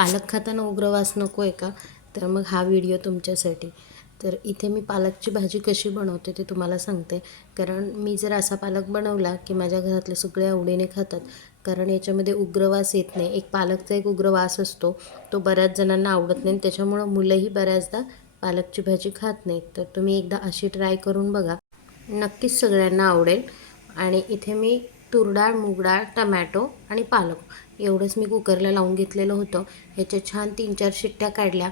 पालक खाताना उग्र वास नको आहे का? तर मग हा व्हिडिओ तुमच्यासाठी. तर इथे मी पालकची भाजी कशी बनवते ते तुम्हाला सांगते. कारण मी जर असा पालक बनवला की माझ्या घरातले सगळे आवडीने खातात. कारण याच्यामध्ये उग्र वास येत नाही. एक पालकचा एक उग्र वास असतो, तो बऱ्याच जणांना आवडत नाही. त्याच्यामुळं मुलंही बऱ्याचदा पालकची भाजी खात नाहीत. तर तुम्ही एकदा अशी ट्राय करून बघा, नक्कीच सगळ्यांना आवडेल. आणि इथे मी तूर डाळ, मूग डाळ, टमॅटो आणि पालक एवढंच मी कुकरला लावून घेतलेलं होतं. ह्याच्या छान 3-4 शिट्ट्या काढल्या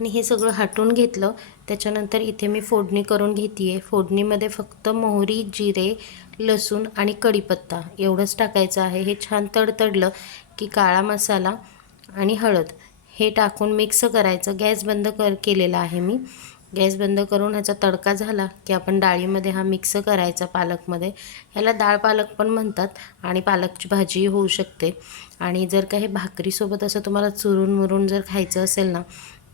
आणि हे सगळं हटवून घेतलं. त्याच्यानंतर इथे मी फोडणी करून घेते आहे. फोडणीमध्ये फक्त मोहरी, जिरे, लसूण आणि कढीपत्ता एवढंच टाकायचं आहे. हे छान तडतडलं की काळा मसाला आणि हळद हे टाकून मिक्स करायचं. गॅस बंद केलेला आहे मी. गॅस बंद करून ह्याचा तडका झाला की आपण डाळीमध्ये हा मिक्स करायचा पालकमध्ये. ह्याला डाळ पालक पण म्हणतात आणि पालकची भाजी होऊ शकते. आणि जर का हे भाकरीसोबत असं तुम्हाला चुरून मुरून जर खायचं असेल ना,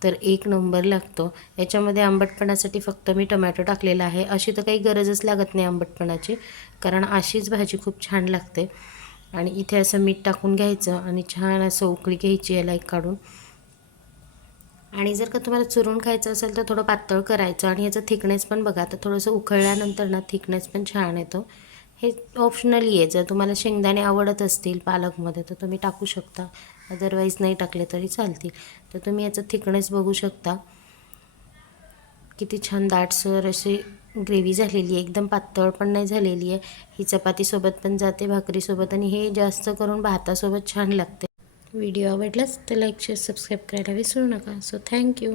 तर एक नंबर लागतो. याच्यामध्ये आंबटपणासाठी फक्त मी टमॅटो टाकलेला आहे. अशी तर काही गरजच लागत नाही आंबटपणाची, कारण अशीच भाजी खूप छान लागते. आणि इथे असं मीठ टाकून घ्यायचं आणि छान असं उकळी घ्यायची याला एक काढून. आणि जर का तुम्हाला चुरून खायचं असेल तर थोडं पातळ करायचं. आणि ह्याचं थिकनेस पण बघा, तर थोडंसं उकळल्यानंतर ना थिकनेस पण छान येतो. हे ऑप्शनली आहे. जर तुम्हाला शेंगदाणे आवडत असतील पालकमध्ये तर तुम्ही टाकू शकता, अदरवाईज नाही टाकले तरी चालतील. तर तुम्ही याचं थिकनेस बघू शकता, किती छान दाटसर अशी ग्रेव्ही झालेली आहे. एकदम पातळ पण नाही झालेली आहे. ही चपातीसोबत पण जाते, भाकरीसोबत, आणि हे जास्त करून भातासोबत छान लागते. व्हिडिओ आवडलाच तर लाईक, शेअर, सबस्क्राईब करायला विसरू नका. So thank you.